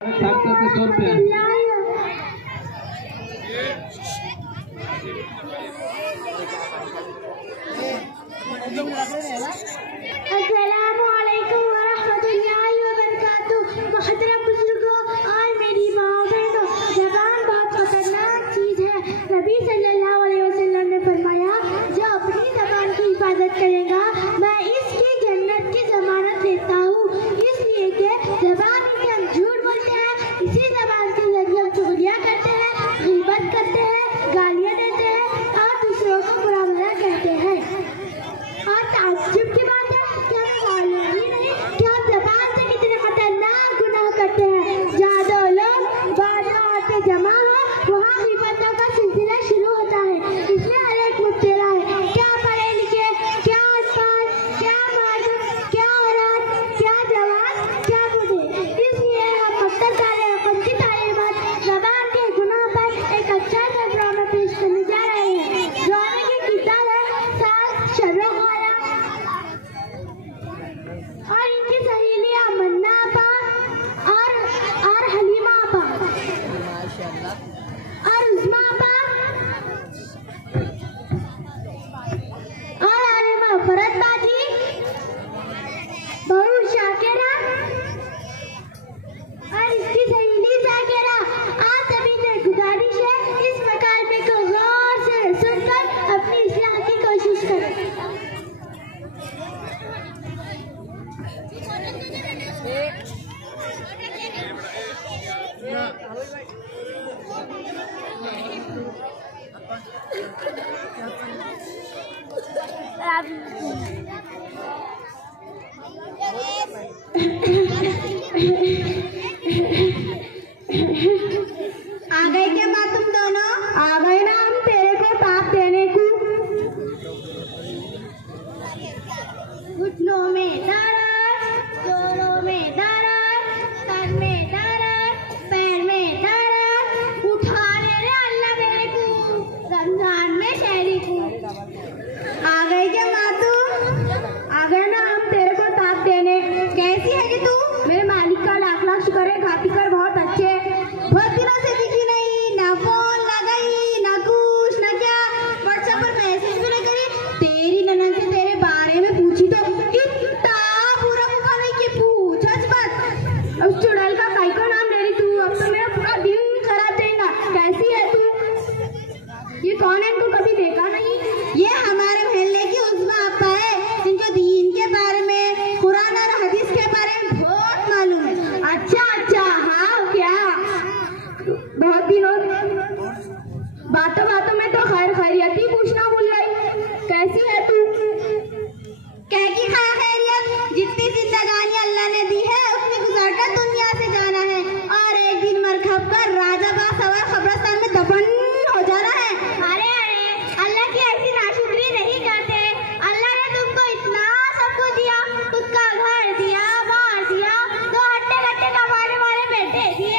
अस्सलामुअलैकुम वरहमतुल्लाहि वबरकातुहू। मुहतरम बुजुर्गों और मेरी माँ बहनों, ज़बान बहुत खतरनाक चीज़ है। नबी सल्लल्लाहु अलैहि वसल्लम ने फरमाया, जो अपनी ज़बान की हिफाजत करेगा मैं इसकी जन्नत की ज़मानत देता हूँ। इसलिए कि ज़बान से हम झूठ बोलते हैं, इसी ज़बान के जरिए हम चुगलियाँ करते हैं, गीबत करते हैं, गालियाँ देते हैं और दूसरों को बुरा भला कहते हैं। और ताज्जुब की बात है कि हमें मालूम ही नहीं कि हम ज़बान से कितने खतरनाक गुनाह करते हैं। जहाँ दो लोग बातों आते जमा हो वहाँ विपतों का सिलसिला शुरू होता है। इसमें हर एक मुब्तला है, क्या पढ़े लिखे, क्या अल्फाज, क्या मालूम, क्या औलाद, क्या जवान, क्या बूढ़े। इसलिए हम मक्तब दारे रकम की तालीमात ज़बान के गुनाह पर एक अच्छा सा ड्रामा पेश करने जा रहे हैं। ड्रामे की किताब है सात शर्रों और इनकी सहेलियां मन्ना आपा और हलीमा आपा और उस्मा आपा और आलिमा फरत बाजी, बहू शाकिरा और इसकी सहेली जाकिरा। आप सभी से गुजारिश है इस मकालमे को गौर से सुनकर अपनी इस्लाह की कोशिश करें। आ गए क्या बात तुम दोनों? आ गए ना हम तेरे को ताप देने को। घुटनों में दर्द, जोड़ों में दर्द, सर में दर्द, पैर में दर्द, उठाने रे अल्लाह मेरे को रमजान में शहरी को। आ गए क्या मातू? आ गए ना हम तेरे को ताप देने। कैसी है कि तू? मेरे मालिक का लाख लाख शुक्र है, खाती कर बहुत अच्छे। बहुत दिनों से दिखी नहीं, ना फोन लगाई, ना कुछ ना क्या, व्हाट्सएप पर मैसेज भी नहीं करी। तेरी ननद से तेरे बारे में पूछी तो इतना पूरा मुका नहीं कि पूछस मत। अब चुड़ैल का काई को नाम ले रही तू? अब तो मेरा पूरा दिन खराब जाएगा। कैसी है तू? ये कौन है? इनको कभी देखा नहीं। ये हमारे मोहल्ले की उस्मा आपा है, जिनको दीन के बारे में, कुरान और हदीस के बारे में बहुत मालूम है। अच्छा अच्छा, हाँ क्या बहुत दिनों बातों बातों में तो खैर खैरियत ही पूछना भूल गई। कैसी है तू? क्या की खैरियत? जितनी जिंदगानी अल्लाह ने दी है उतनी गुजारकर दुनिया से जाना है और एक दिन मरखब कर राजा बाग सवार खबरस्तान में दफन हो जाना है। अरे अरे, अल्लाह की ऐसी नाशुक्री नहीं करते। अल्लाह ने तुमको इतना सब कुछ दिया, खुद का घर दिया, बार दिया, दो हट्टे कट्टे कमाने वाले बेटे दिए,